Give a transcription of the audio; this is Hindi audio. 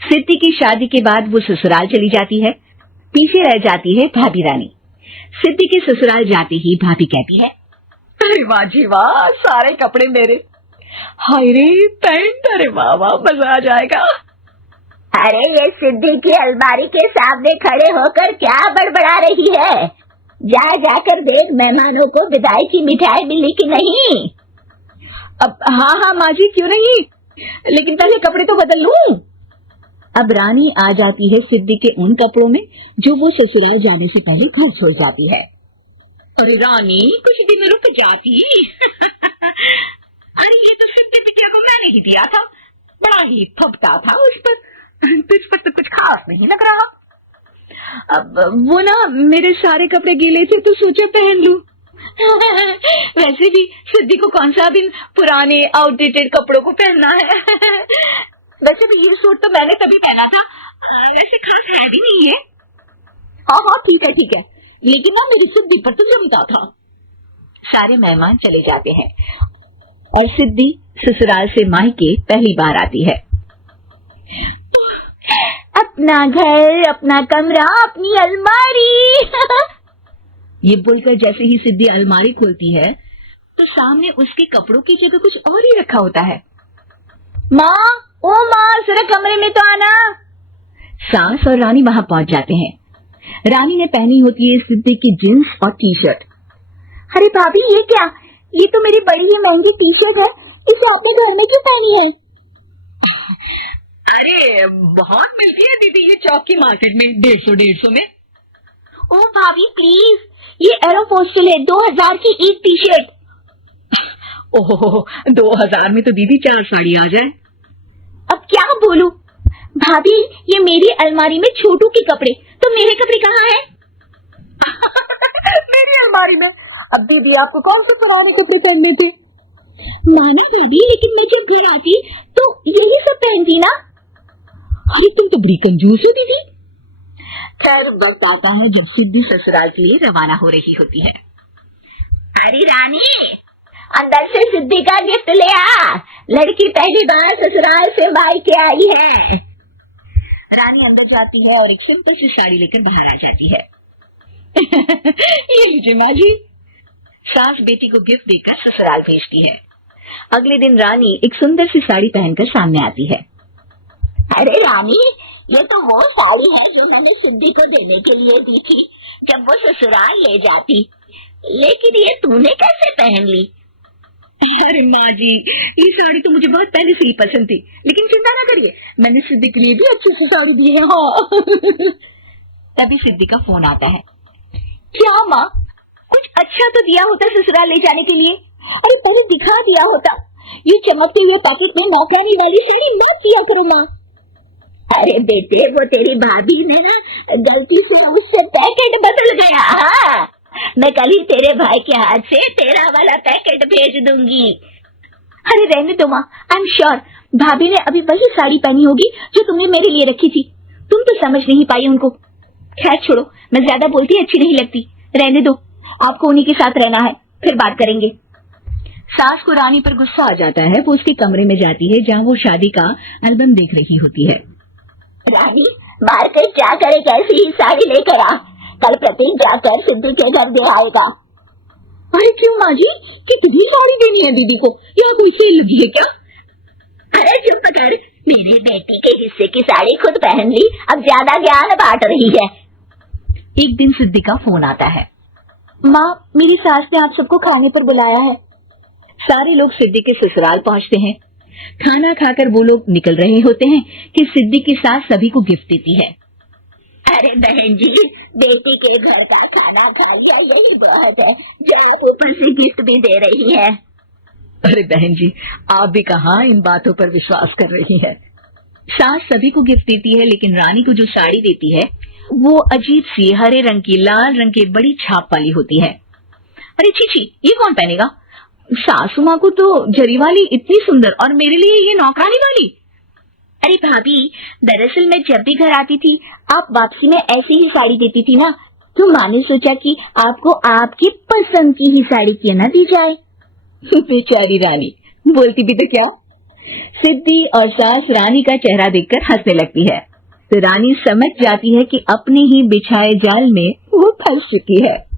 सिद्धि की शादी के बाद वो ससुराल चली जाती है। पीछे रह जाती है भाभी रानी। सिद्धि के ससुराल जाते ही भाभी कहती है, अरे वाह जी वाह, सारे कपड़े मेरे। हाय रे पैंट, अरे वाह वाह, मजा आ जाएगा। अरे ये सिद्धि की अलमारी के सामने खड़े होकर क्या बड़बड़ा रही है? जाकर देख मेहमानों को विदाई की मिठाई मिली कि नहीं। अब हाँ माँ जी, क्यों नहीं, लेकिन पहले कपड़े तो बदल लूं। अब रानी आ जाती है सिद्धि के उन कपड़ों में जो वो ससुराल जाने से पहले घर छोड़ जाती है। अरे रानी, कुछ दिन रुक जाती। अरे ये तो सिद्धि बिटिया को मैंने ही दिया था, बड़ा ही थपका था उस पर, तुझ पर तो कुछ खास नहीं लग रहा। अब वो ना मेरे सारे कपड़े गीले थे तो सोचा पहन लूं। वैसे भी सिद्धि को कौन सा दिन पुराने आउटडेटेड कपड़ों को पहनना है। वैसे भी ये सूट तो मैंने तभी पहना था, वैसे खास है भी नहीं है। हाँ ठीक है, लेकिन ना मेरी सिद्धि पर तो जमता था। सारे मेहमान चले जाते हैं और सिद्धि ससुराल से मायके पहली बार आती है। अपना घर, अपना कमरा, अपनी अलमारी। ये बोलकर जैसे ही सिद्धि अलमारी खोलती है तो सामने उसके कपड़ों की जगह कुछ और ही रखा होता है। माँ, ओ माँ, जरा कमरे में तो आना। सास और रानी वहां पहुंच जाते हैं। रानी ने पहनी होती है सिद्धि की जींस और टी शर्ट। अरे भाभी, ये क्या? ये तो मेरी बड़ी ही महंगी टी शर्ट है, इसे आपने घर में क्यों पहनी है? अरे बहुत मिलती है दीदी ये चौक की मार्केट में, 150 में। ओ भाभी प्लीज, ये एरोपोस्टल है, 2000 की एक टी शर्ट। ओहो, 2000 में तो दीदी 4 साड़ी आ जाए। अब क्या बोलूं? भाभी, ये मेरी अलमारी में छोटू के कपड़े, तो मेरे कपड़े कहाँ हैं? मेरी अलमारी में? अब दीदी आपको कौन से पुराने कपड़े पहनने थे? माना भाभी, लेकिन मैं जब घर आती तो यही सब पहनती ना। अरे तुम तो बड़ी कंजूस हो दीदी। खैर वक्त आता है जब सिद्धि ससुराल के लिए रवाना हो रही होती है। अरे रानी, अंदर से सिद्धि का गिफ्ट ले आ, लड़की पहली बार ससुराल से मायके आई है। रानी अंदर जाती है और एक सिंपल सी साड़ी लेकर बाहर आ जाती है। ये लीजिए माँ जी। सास बेटी को गिफ्ट देकर ससुराल भेजती है। अगले दिन रानी एक सुंदर सी साड़ी पहनकर सामने आती है। अरे रानी, ये तो वो साड़ी है जो मैंने सिद्धि को देने के लिए दी थी जब वो ससुराल ले जाती, लेकिन ये तूने कैसे पहन ली? अरे माँ जी, ये साड़ी तो मुझे बहुत पहले से ही पसंद थी, लेकिन चिंता ना करिए, मैंने सिद्धि के लिए भी अच्छी सी साड़ी दी है। हाँ। तभी सिद्धि का फोन आता है। क्या माँ, कुछ अच्छा तो दिया होता ससुराल ले जाने के लिए। अरे पहले दिखा दिया होता। ये चमकते हुए पैकेट में नौकरानी वाली साड़ी मत दिया करो माँ। अरे बेटे, वो तेरी भाभी ने ना गलती से उससे पैकेट बदल गया। हाँ, मैं कल ही तेरे भाई के हाथ से तेरा वाला पैकेट भेज दूंगी। अरे रहने दो माँ, आई एम श्योर भाभी ने अभी वही साड़ी पहनी होगी जो तुमने मेरे लिए रखी थी। तुम तो समझ नहीं पाई उनको। खैर छोड़ो, मैं ज्यादा बोलती अच्छी नहीं लगती, रहने दो, आपको उन्हीं के साथ रहना है, फिर बात करेंगे। सास को रानी पर गुस्सा आ जाता है। वो उसके कमरे में जाती है जहाँ वो शादी का एल्बम देख रही होती है। रानी, मार्केट जाकर एक ऐसी ही साड़ी लेकर आ, कल प्रतीक जाकर सिद्धि के घर दे आएगा। अरे क्यों माँ जी, कितनी साड़ी देनी है दीदी को, यहाँ कोई सेल लगी है क्या? अरे चुप कर, मेरे बेटे के हिस्से की साड़ी खुद पहन ली, अब ज्यादा ज्ञान बांट रही है। एक दिन सिद्धि का फोन आता है। माँ, मेरी सास ने आप सबको खाने पर बुलाया है। सारे लोग सिद्धि के ससुराल पहुंचते हैं। खाना खाकर वो लोग निकल रहे होते हैं कि सिद्धि की सास सभी को गिफ्ट देती है। अरे बहन जी, बेटी के घर का खाना खा लिया, यही बहुत है जो आप ऊपर से गिफ्ट भी दे रही है। अरे बहन जी, आप भी कहाँ इन बातों पर विश्वास कर रही है। सास सभी को गिफ्ट देती है, लेकिन रानी को जो साड़ी देती है वो अजीब सी हरे रंग की, लाल रंग की बड़ी छाप वाली होती है। अरे छी, ये कौन पहनेगा? सासू माँ को तो जरी वाली इतनी सुंदर, और मेरे लिए ये नौकरानी वाली। अरे भाभी, दरअसल मैं जब भी घर आती थी आप वापसी में ऐसी ही साड़ी देती थी ना, तो माँ ने सोचा कि आपको आपकी पसंद की ही साड़ी क्यों ना दी जाए। बेचारी रानी, बोलती भी तो क्या। सिद्धि और सास रानी का चेहरा देखकर हंसने लगती है। तो रानी समझ जाती है कि अपने ही बिछाए जाल में वो फंस चुकी है।